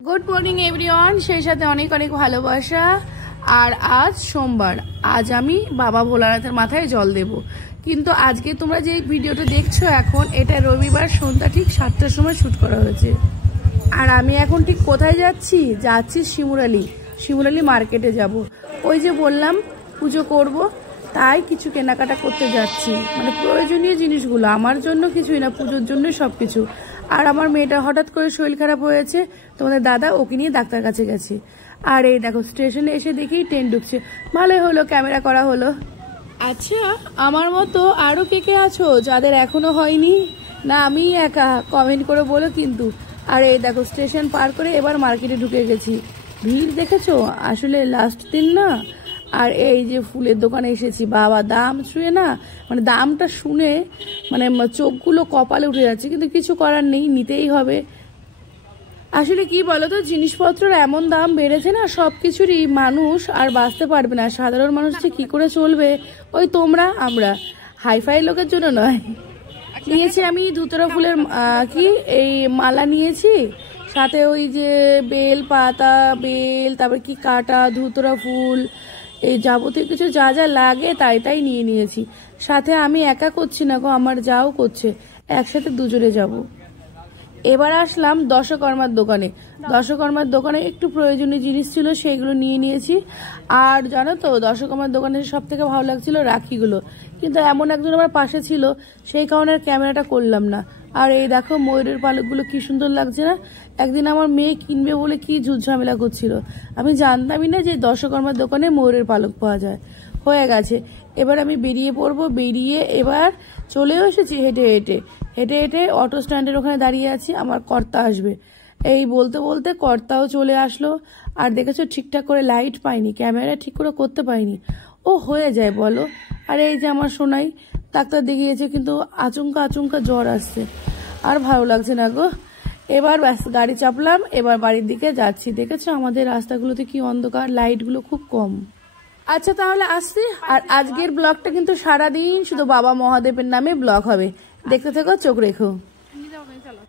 Good morning everyone, সেই সাথে অনেক অনেক ভালোবাসা। আর আজ সোমবার, আজ আমি বাবা ভোলানাথের মাথায় জল দেব। কিন্তু আজকে তোমরা যে ভিডিওটা দেখছো এখন, এটা রবিবার সন্ধ্যা ঠিক 7টার সময় শ্যুট করা হয়েছে। আর আমি এখন ঠিক কোথায় যাচ্ছি? যাচ্ছি শিমুরালি মার্কেটে যাব। ওই যে বললাম পুজো করব, তাই কিছু কেনাকাটা করতে যাচ্ছি। মানে প্রয়োজনীয় জিনিসগুলো, আমার জন্য কিছুই না, পুজোর জন্যই সব কিছু। আর আমার মেয়েটা হঠাৎ করে শরীর খারাপ হয়েছে, তোমাদের দাদা ওকে নিয়ে ডাক্তার কাছে গেছে। আর এই দেখো স্টেশনে এসে দেখেই ট্রেন ঢুকছে। ভালোই হলো, ক্যামেরা করা হলো। আচ্ছা, আমার মতো আরও কে কে আছো যাদের এখনো হয়নি? না আমি একা? কমেন্ট করে বলো কিন্তু। আর এই দেখো স্টেশন পার করে এবার মার্কেটে ঢুকে গেছি। ভিড় দেখেছো? আসলে লাস্ট দিন না। আর এই যে ফুলের দোকানে এসেছি, বাবা দাম শুনে না, মানে দামটা শুনে মানে চোখগুলো কপালে উঠে যাচ্ছে, কিন্তু কিছু করার নেই, নিতেই হবে। আসলে কি বলতো, জিনিসপত্রের এমন দাম বেড়েছে না, সব কিছুরই মানুষ আর বাঁচতে পারবে না। সাধারণ মানুষ যে কি করে চলবে, ওই তোমরা আমরা, হাইফাই লোকের জন্য নয়। নিয়েছি আমি ধুতরা ফুলের এই মালা নিয়েছি, সাথে ওই যে বেল পাতা, তারপর কি কাটা, ধুতরা ফুল, এই যাবতীয় কিছু যা যা লাগে তাই নিয়ে নিয়েছি। সাথে আমি একা করছি না গো, আমার যাও করছে, একসাথে দুজনে যাব। এবার আসলাম দশকর্মার দোকানে একটু প্রয়োজনীয় জিনিস ছিল, সেইগুলো নিয়ে নিয়েছি। আর জানো তো, দশকর্মার দোকানে সব থেকে ভালো লাগছিল রাখিগুলো, কিন্তু এমন একজন আমার পাশে ছিল, সেই কারণে আর ক্যামেরাটা করলাম না। আর এই দেখো ময়ূরের পালকগুলো কি সুন্দর লাগছে না? একদিন আমার মেয়ে কিনবে বলে কি ঝামেলা করছিল, আমি জানতামই না যে দশকর্মার দোকানে ময়ূরের পালক পাওয়া যায়। হয়ে গেছে, এবার আমি বেরিয়ে পড়বো। বেরিয়ে এবার চলেও এসেছি হেঁটে হেঁটে অটো স্ট্যান্ডের ওখানে দাঁড়িয়ে আছি, আমার কর্তা আসবে। এই বলতে বলতে কর্তাও চলে আসলো। আর দেখেছো ঠিকঠাক করে লাইট পাইনি, ক্যামেরা ঠিক করে করতে পাইনি। ও হয়ে যায় বলো। আর এই যে আমার সোনাই, ডাক্তার দেখিয়েছে, কিন্তু আচমকা জ্বর আসছে, আর ভালো লাগছে না গো। এবার ব্যাস গাড়ি চাপলাম, এবার বাড়ির দিকে যাচ্ছি। দেখেছো আমাদের রাস্তাগুলোতে কি অন্ধকার, লাইটগুলো খুব কম। আচ্ছা তাহলে আসছি। আর আজকের ব্লগটা কিন্তু সারাদিন শুধু বাবা মহাদেবের নামে ব্লগ হবে, দেখতে থেকো, চোখ রেখো।